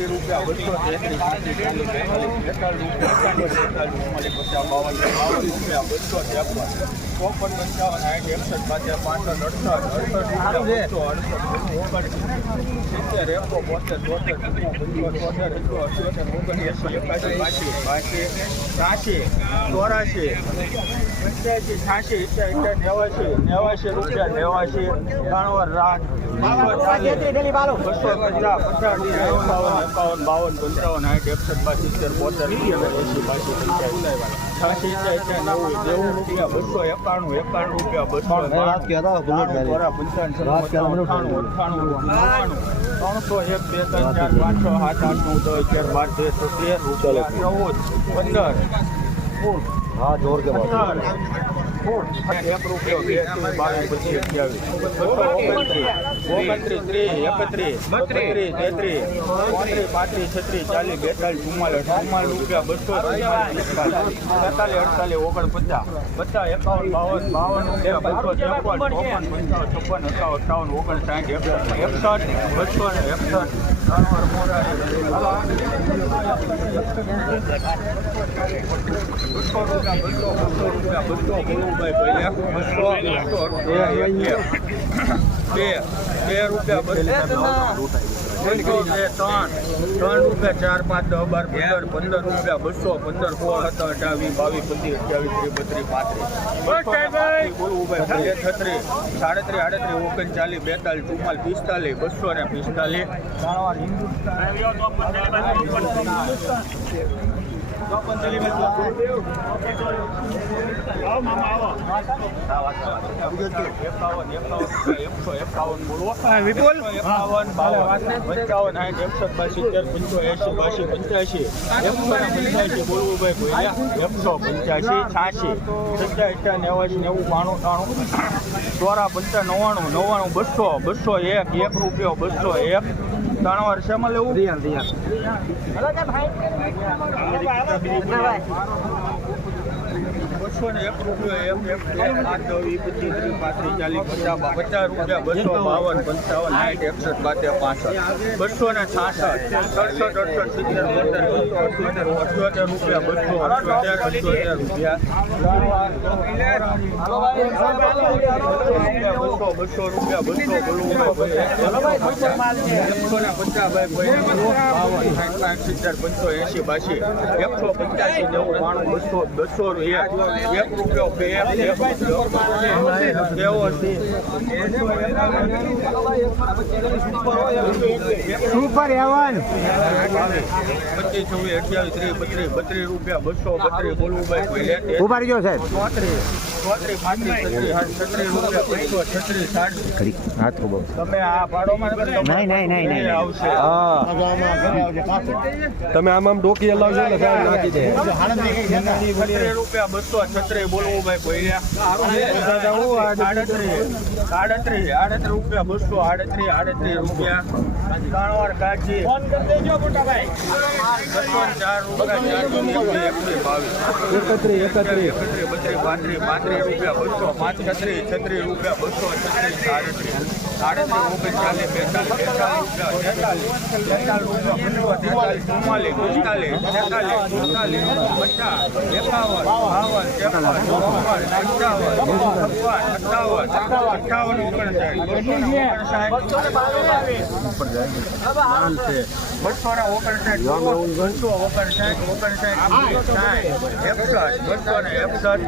તેત્રીસ રૂપિયા, બસો તેત્રીસ બેતાલીસ રૂપિયા બસો ત્રેપન, ચોપન પંચાવન સાઠ એકસઠ ચોરાસી પંચ્યાસી નેવાસી નેવાસી રૂપિયા, નેવાસી ત્રણ રાત બસો પચાસ એકાવન બાવન પંચાવન સાઠ એકસઠ બાસી સિત્તેર બોતેર એસી બાસી છ્યાસી ઇત્યાસી નેવું નેવું રૂપિયા બસો એકાણું એકાણું રૂપિયા બસો અઠ્ઠાણું અઠ્ઠાણું નવ્વાણું ત્રણસો એક બે ત્રણ ચાર પાંચ છ સાત આઠ નવ દસ અગિયાર બાર તેર તેર રૂપિયા ચૌદ પંદર હા જોર કે એક રૂપિયો બે ઓગણત્રીસ ત્રીસ એકત્રીસ બત્રીસ તેત્રીસ ચોત્રીસ પાંત્રીસ છત્રીસ ચાલીસ બેતાલીસ ચુમ્માલીસ ચુમ્માલીસ રૂપિયા બસો તેતાલીસ અડતાલીસ ઓગણપચાસ પચાસ એકાવન બાવન બાવન બસો ત્રેપન ચોપન પંચાવન છપ્પન અઠાવન અઠાવન ઓગણસાઠ એકસઠ બસો એકસઠ બસો રૂપિયા બસો બસો ગુરુભાઈ બસો બસો બે બે રૂપિયા બસો. બસો બે ત્રણ ત્રણ રૂપિયા ચાર પાંચ દસ બાર પંદર પંદર રૂપિયા બસો પંદર સોળ હતા અઠાવીસ બાવીસ પચીસ અઠ્યાવીસ ત્રીસ બત્રીસ પાંત્રીસ. છત્રીસ સાડત્રીસ આડત્રીસ ઓગણચાલીસ બેતાલીસ ચુમ્માલીસ પિસ્તાલીસ બસો ને પિસ્તાલીસ. એકસો વિપુલ એકાવન બાવન પંચાવન સાઠ એકસઠ બાસી તેર પંચો એસી બાસી પંચ્યાસી એકસો પંચ્યાસી બોલવું ભાઈ એકસો પંચ્યાસી છ્યાસી સત્યા અઠ્યા નેવાસી નેવું બાણું ત્રાણું ચોરા પંચા નવ્વાણું નવ્વાણું બસો બસો એક એક રૂપિયો બસો એક ત્રણ વાર શેમાં લેવું દિયાન દિયાન બસો એક રૂપિયો એમ એક આઠ વીસ પચીસ રૂપિયા બસો બાવન, પંચાવન, સાઠ, એકસઠ બાતેર પાસઠ. બસો ને છાસઠ, સડસઠ, અડસઠ, સિત્તેર, બોતેર, બસો અઠ્યોતેર અઠ્યોતેર રૂપિયા, બસો, અઠ્યોતેર અઠ્યોતેર રૂપિયા. બસો બસો રૂપિયા, બસો એકસો ને પચાસ ભાઈ બાવન, સાઠ સાઠ, સિત્તેર પંચો એસી બાસી. એકસો પંચ્યાસી નેવું બાણું બસો બસો એક એક રૂપિયો બે એક રૂપિયો છે સુપર એવન પચીસ છવ્વીસ અઠ્યાવીસ ત્રીસ બત્રીસ બત્રીસ રૂપિયા બસો બત્રીસ બોલવું ભાઈ ઊભા રહીજો સાહેબ. ચોત્રીસ તમે આમ આમ ડોકી હલાવજો ને સાહેબ નાખી દે. રૂપિયા બસો છત્રી બોલવું ભાઈ કોઈ આડત્રીસ આડત્રીસ રૂપિયા બસો આડત્રીસ આડત્રીસ રૂપિયા ત્રણ કાઢી બસો ને ચાર રૂપિયા ચાર એકવીસ એકવીસ બાવીસ એકત્રીસ. એકત્રીસ એકત્રીસ. બત્રીસ પાંત્રીસ પાંત્રીસ રૂપિયા બસો પાંચ છત્રી છત્રી રૂપિયા બસો છત્રી સાડત્રીસ. સાડત્રીસ ઓગણચાલીસ બેતાલીસ ચુમ્માલીસ પિસ્તાલીસ છેતાલીસ ચુમ્માલીસ પચાસ એકાવન બાવન ત્રેપન ચોપન પંચાવન છપ્પન સત્તાવન અઠાવન ઓગણસાઠ બસો ઓગણસાઠ બસો ને ઓગણસાઠ બસો ઓગણસાઠ ઓગણસાઠ સાઠ એકસઠ બસો ને એકસઠ.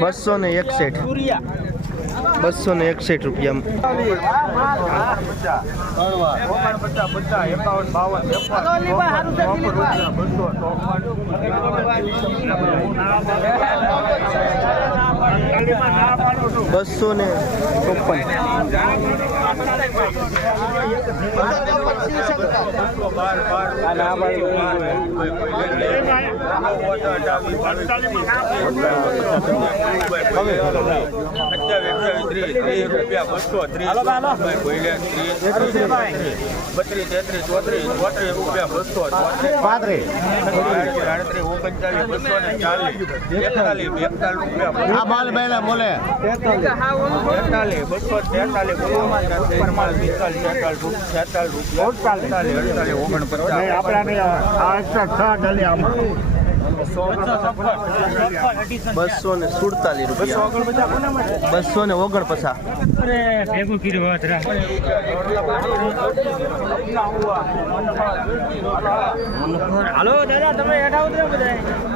બસો ને એકસઠ. બસો ને એકસઠ રૂપિયા. ઓગણપચાસ પચાસ એકાવન બાવન ત્રેપન ચોપન રૂપિયા બસો બસો ને ચોપન. બત્રીસ તેત્રીસ ચોત્રીસ પાંત્રીસ આડત્રીસ ઓગણચાલીસ બસો ને ચાલીસ એકતાલીસ એકતાલીસ રૂપિયા બાલ બેલા બોલે તેતાલીસ બસો તેતાલીસ બસો ને સુડતાલીસ રૂપિયા. બસો ને ઓગણપચાસ. હાલો દાદા તમે હેઠા ઉતરો બધા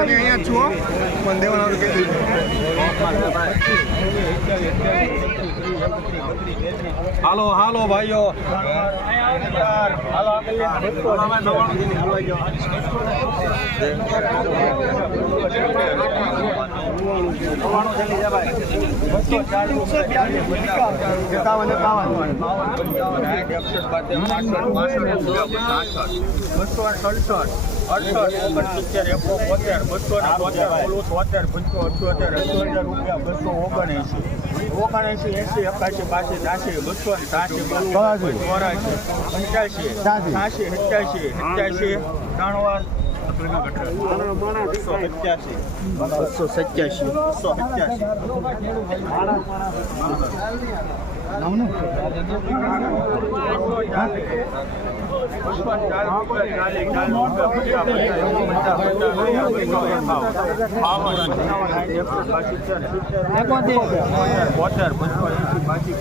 અહીંયા પણ દેવાના કહી હાલો હાલો ભાઈઓ. એકાવન બસો સડસઠ અડસઠ ઓગણસિત્તેર એકો બોતેર બસો ને બોતેર તોતેર પંચો અઠ્યોતેર અઠ્યોતેર રૂપિયા બસો ઓગણએંસી એંસી એકાશી બાસી ત્યાસી બસો ને ત્યાસી ચોરાસી પંચ્યાસી. ત્યાસી સત્યાસી સત્યાસી ત્રણ બસો સત્યાસી બસો સત્યાસી બોતેર બસો એંસી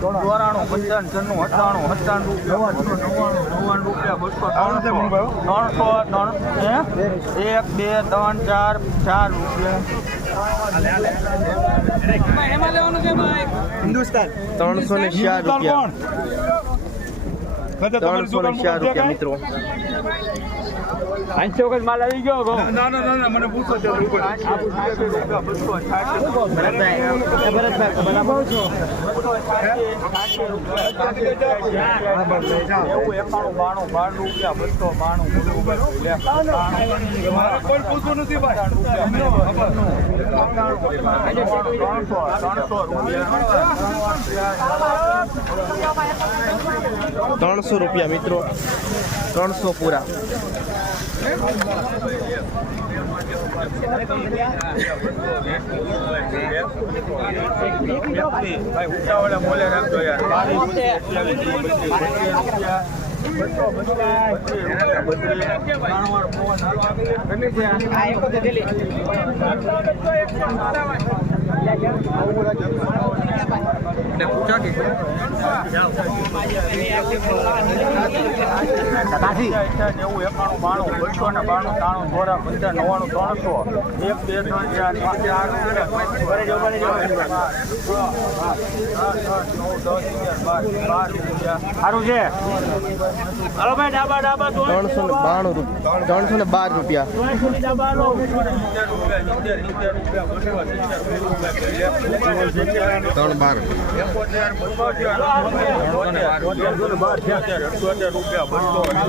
ચોરાણું પંચાવન છન્નું રૂપિયા બસો નવ્વાણું નવ્વાણું રૂપિયા બસો ત્રણસો ત્રણ એક બે ત્રણ ચાર ચાર રૂપિયા એમાં લેવાનું છે ભાઈ ત્રણસો ને ચાર રૂપિયા ત્રણસો ને ચાર રૂપિયા મિત્રો. પાંચસો વખત માલ આવી ગયો કહો ના ના ના મને પૂછો રૂપિયા ત્રણસો રૂપિયા મિત્રો. ત્રણસો પૂરા. મોલે રાખજો યાર બાવીસ ત્રેવીસ બત્રીસ રૂપિયા બત્રીસ નેવું એકાણું બાણું બસો ને બાણું ત્રાણું ચોરા પંચાવન નવ્વાણું ત્રણસો એક બે ત્રણ ચાર પાંચ ચાર સારું છે હાલો ભાઈ ડાબા ડાબા ત્રણસો ને બાણું રૂપિયા ત્રણસો ને બાર રૂપિયા ડાબા લો ત્રણ બાર કેટલા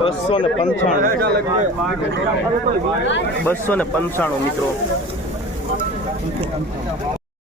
બસો ને પંચાણું. બસો ને પંચાણું મિત્રો.